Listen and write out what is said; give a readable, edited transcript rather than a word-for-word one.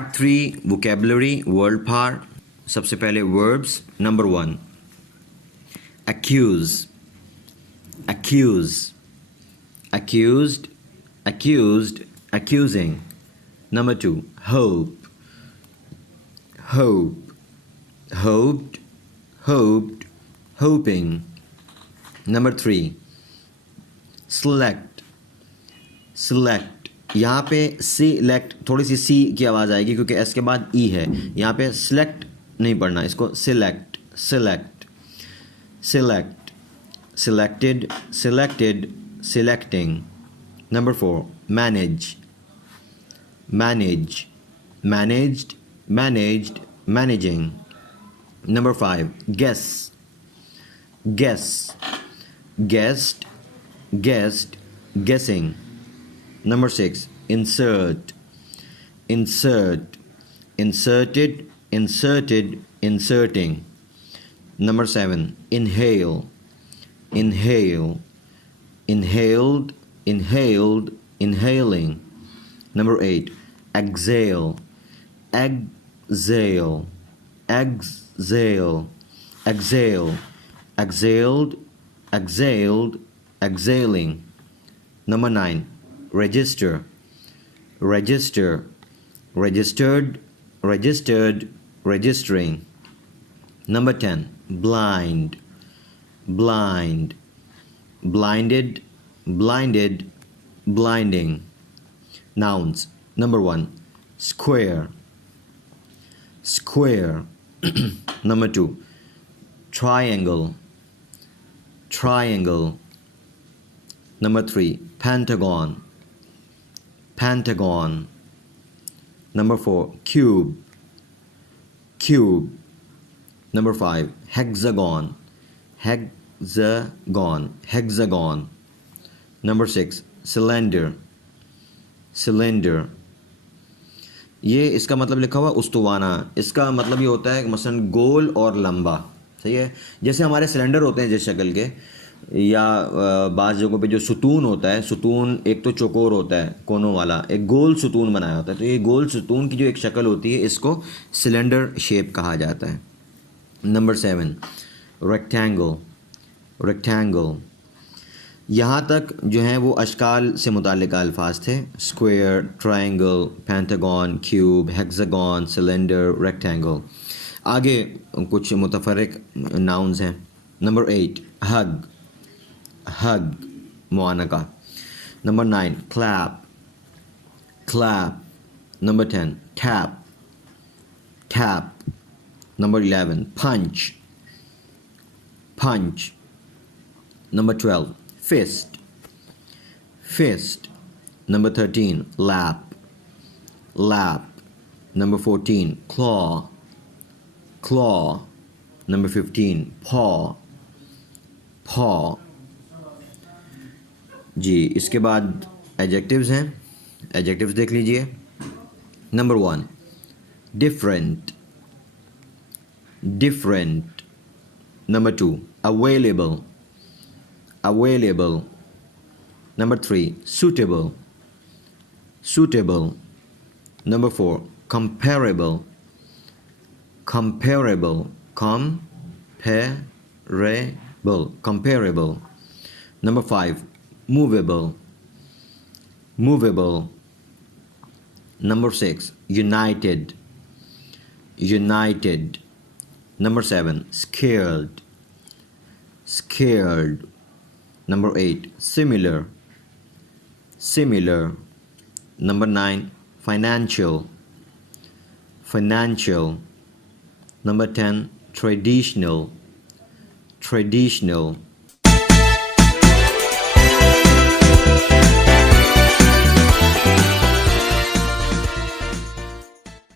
Part 3 vocabulary word power. सबसे पहले verbs. Number 1 accuse, accuse, accused, accused, accusing. Number 2 hope, hope, hoped, hoped, hoping. Number 3 select, select. यहाँ पे select थोड़ी सी सी की आवाज़ आएगी क्योंकि एस के बाद ई है। यहाँ पे सिलेक्ट नहीं पढ़ना, इसको select, select, select, selected, selected, selecting. Number 4 manage, manage, managed, managed, managing. Number 5 guess, guess, guessed, guessed, guessing. Number 6 insert, insert, inserted, inserted, inserting. Number 7 inhale, inhale, inhaled, inhaled, inhaling. Number 8 exhale, exhale, exhale, exhale, exhaled, exhaled, exhaling. Number 9 register, register, registered, registered, registering. Number 10 blind, blind, blinded, blinded, blinding. Nouns. Number 1 square, square. Number 2 triangle, triangle. Number 3 pentagon, pentagon. Number 4 cube, cube. Number 5 hexagon, hexagon, hexagon. Number 6 cylinder, cylinder. ये इसका मतलब लिखा हुआ उस्तुवाना। इसका मतलब ये होता है मसलन गोल और लंबा। सही है। जैसे हमारे सिलेंडर होते हैं जिस शक्ल के, या बाज़ जगहों पे जो सुतून होता है, सुतून एक तो चौकोर होता है कोनों वाला, एक गोल सुतून बनाया होता है। तो ये गोल सुतून की जो एक शक्ल होती है इसको सिलेंडर शेप कहा जाता है। Number 7 rectangle, rectangle. यहाँ तक जो हैं वो अशकाल से मुताल्लिक़ अल्फाज थे। Square, triangle, pentagon, cube, hexagon, cylinder, rectangle. आगे कुछ मुतफर्रिक नाउन्स हैं। नंबर 8 हग, हग, मुआनका. Number 9 clap, clap. Number 10 tap, tap. Number 11 punch, punch. Number 12 fist, fist. Number 13 lap, lap. Number 14 claw, claw. Number 15 paw, paw. जी, इसके बाद एडजेक्टिव्स हैं। Adjectives देख लीजिए। Number 1 different, different. Number 2 available, available. Number 3 suitable, suitable. Number 4 comparable, comparable, comparable, comparable. Number 5 movable, movable. Number 6 united, united. Number 7 scared, scared. Number 8 similar, similar. Number 9 financial, financial. Number 10 traditional, traditional.